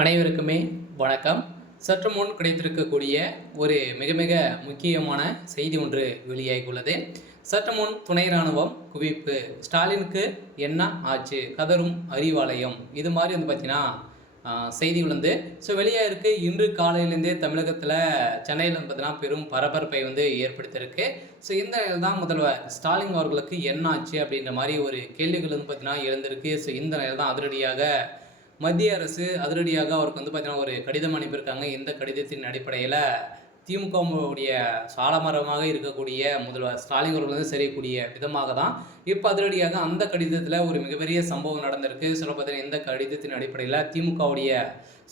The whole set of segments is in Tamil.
அனைவருக்குமே வணக்கம். சற்று முன் கிடைத்திருக்கக்கூடிய ஒரு மிக மிக முக்கியமான செய்தி ஒன்று வெளியாகியுள்ளது. சற்று முன் துணை ராணுவம் குவிப்பு, ஸ்டாலினுக்கு என்ன ஆச்சு, கதரும் அறிவாலயம், இது மாதிரி பார்த்தீங்கன்னா செய்திகள் வெளியாயிருக்கு. இன்று காலையிலேருந்தே தமிழகத்தில் சென்னையில் பார்த்தீங்கன்னா பெரும் பரபரப்பை ஏற்படுத்தியிருக்கு. இந்த தான் முதல்வர் ஸ்டாலின் அவர்களுக்கு என்ன ஆச்சு அப்படின்ற மாதிரி ஒரு கேள்விகள் பார்த்தீங்கன்னா எழுந்திருக்கு. இந்த நிலையில் தான் அதிரடியாக மத்திய அரசு அதிரடியாக அவருக்கு பார்த்தீங்கன்னா ஒரு கடிதம் அனுப்பியிருக்காங்க. இந்த கடிதத்தின் அடிப்படையில் திமுகவுடைய சாலமரமாக இருக்கக்கூடிய முதல்வர் ஸ்டாலின் அவர்கள் செய்யக்கூடிய விதமாக தான் இப்போ அதிரடியாக அந்த கடிதத்தில் ஒரு மிகப்பெரிய சம்பவம் நடந்திருக்கு. சொல்ல பார்த்தீங்கன்னா இந்த கடிதத்தின் அடிப்படையில் திமுகவுடைய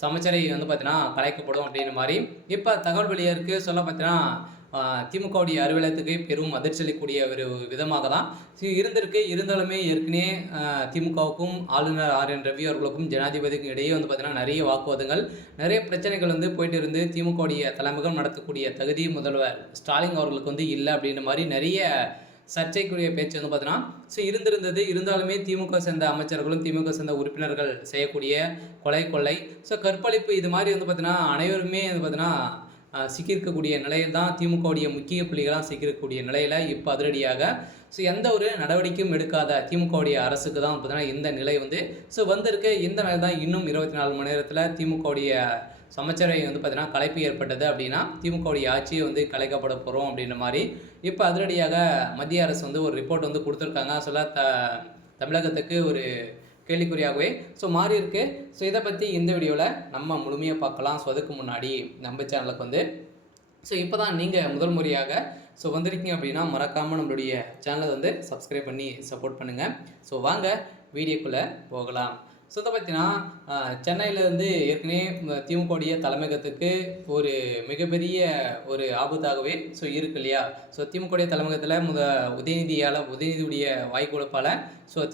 சமச்சரை பார்த்தீங்கன்னா கலைக்கப்படும் அப்படின்ற மாதிரி இப்போ தகவல் வெளியாக சொல்ல பார்த்தீங்கன்னா திமுகவுடைய அலுவலகத்துக்கு பெரும் அதிர்ச்சி அளிக்கக்கூடிய ஒரு விதமாக தான் இருந்திருக்கு. இருந்தாலுமே ஏற்கனவே திமுகவுக்கும் ஆளுநர் ஆர்.என். ரவி அவர்களுக்கும் ஜனாதிபதிக்கும் இடையே பார்த்தீங்கன்னா நிறைய வாக்குவாதங்கள், நிறைய பிரச்சனைகள் போயிட்டு இருந்து திமுகவுடைய தலைமையகம் நடத்தக்கூடிய தகுதி முதல்வர் ஸ்டாலின் அவர்களுக்கு இல்லை அப்படின்ற மாதிரி நிறைய சர்ச்சைக்குரிய பேச்சு பார்த்தீங்கன்னா இருந்திருந்தது. இருந்தாலுமே திமுக சேர்ந்த அமைச்சர்களும் திமுக சேர்ந்த உறுப்பினர்கள் செய்யக்கூடிய கொலை கொள்ளை கற்பழிப்பு இது மாதிரி பார்த்தீங்கன்னா அனைவருமே பார்த்தீங்கன்னா சிக்கியிருக்கக்கூடிய நிலையில் தான் திமுகவுடைய முக்கிய புள்ளிகளாக சிக்கியிருக்கக்கூடிய நிலையில் இப்போ அதிரடியாக எந்த ஒரு நடவடிக்கையும் எடுக்காத திமுகவுடைய அரசுக்கு தான் பார்த்தீங்கன்னா இந்த நிலை வந்திருக்கு. இந்த நிலை தான் இன்னும் 24 மணி நேரத்தில் திமுகவுடைய சமச்சரை பார்த்தீங்கன்னா கலைப்பு ஏற்பட்டது அப்படின்னா திமுகவுடைய ஆட்சியை கலைக்கப்பட போகிறோம் அப்படின்ற மாதிரி இப்போ அதிரடியாக மத்திய அரசு ஒரு ரிப்போர்ட் கொடுத்துருக்காங்க. தமிழகத்துக்கு ஒரு கேள்விக்குறியாகவே மாறி இருக்கு. இதை பற்றி இந்த வீடியோவில் நம்ம முழுமையாக பார்க்கலாம். அதுக்கு முன்னாடி நம்ம சேனலுக்கு இப்போ தான் நீங்கள் முதல் முறையாக வந்திருக்கீங்க அப்படின்னா மறக்காமல் நம்மளுடைய சேனலை சப்ஸ்கிரைப் பண்ணி சப்போர்ட் பண்ணுங்கள். வாங்க வீடியோக்குள்ளே போகலாம். இதை பார்த்தீங்கன்னா சென்னையிலேருந்து ஏற்கனவே திமுகவுடைய தலைமையகத்துக்கு ஒரு மிகப்பெரிய ஒரு ஆபத்தாகவே இருக்கு இல்லையா. திமுகவுடைய தலைமையகத்தில் உதயநிதியுடைய வாய்க்குழப்பால்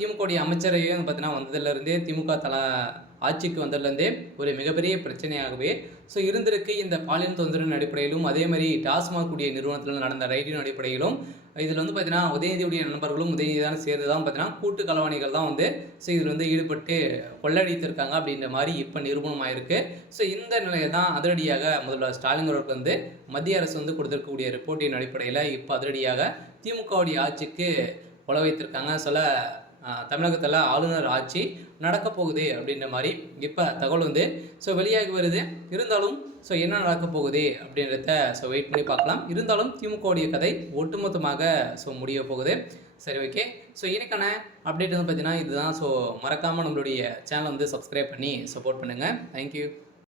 திமுகவுடைய அமைச்சரையும் பார்த்தீங்கன்னா வந்ததுலேருந்தே திமுக ஆட்சிக்கு வந்ததுலேருந்தே ஒரு மிகப்பெரிய பிரச்சனையாகவே இருந்திருக்கு. இந்த பாலியல் தொந்தரவின் அடிப்படையிலும் அதே மாதிரி டாஸ்மாக் கூடிய நிறுவனத்தில் நடந்த ரைடின் அடிப்படையிலும் இதில் பார்த்தீங்கன்னா உதயநிதியுடைய நண்பர்களும் உதயநிதியான சேர்ந்து தான் பார்த்தீங்கன்னா கூட்டு களவாணிகள் தான் இதில் ஈடுபட்டு கொள்ளடித்திருக்காங்க அப்படின்ற மாதிரி இப்போ நிரூபணமாயிருக்கு. இந்த நிலையை தான் அதிரடியாக முதல்வர் ஸ்டாலின் அவர்களுக்கு மத்திய அரசு கொடுத்திருக்கக்கூடிய ரிப்போர்ட்டின் அடிப்படையில் இப்போ அதிரடியாக திமுகவுடைய ஆட்சிக்கு கொலை வைத்திருக்காங்க. தமிழகத்தில் ஆளுநர் ஆட்சி நடக்க போகுது அப்படின்ற மாதிரி இப்போ தகவல் வெளியாகி வருது. இருந்தாலும் என்ன நடக்க போகுது அப்படின்றத வெயிட் பண்ணி பார்க்கலாம். இருந்தாலும் திமுகவுடைய கதை ஒட்டுமொத்தமாக முடிய போகுது. சரி, ஓகே. இன்னைக்கான அப்டேட் பார்த்தீங்கன்னா இதுதான். மறக்காமல் நம்மளுடைய சேனலை சப்ஸ்கிரைப் பண்ணி சப்போர்ட் பண்ணுங்கள். தேங்க்யூ.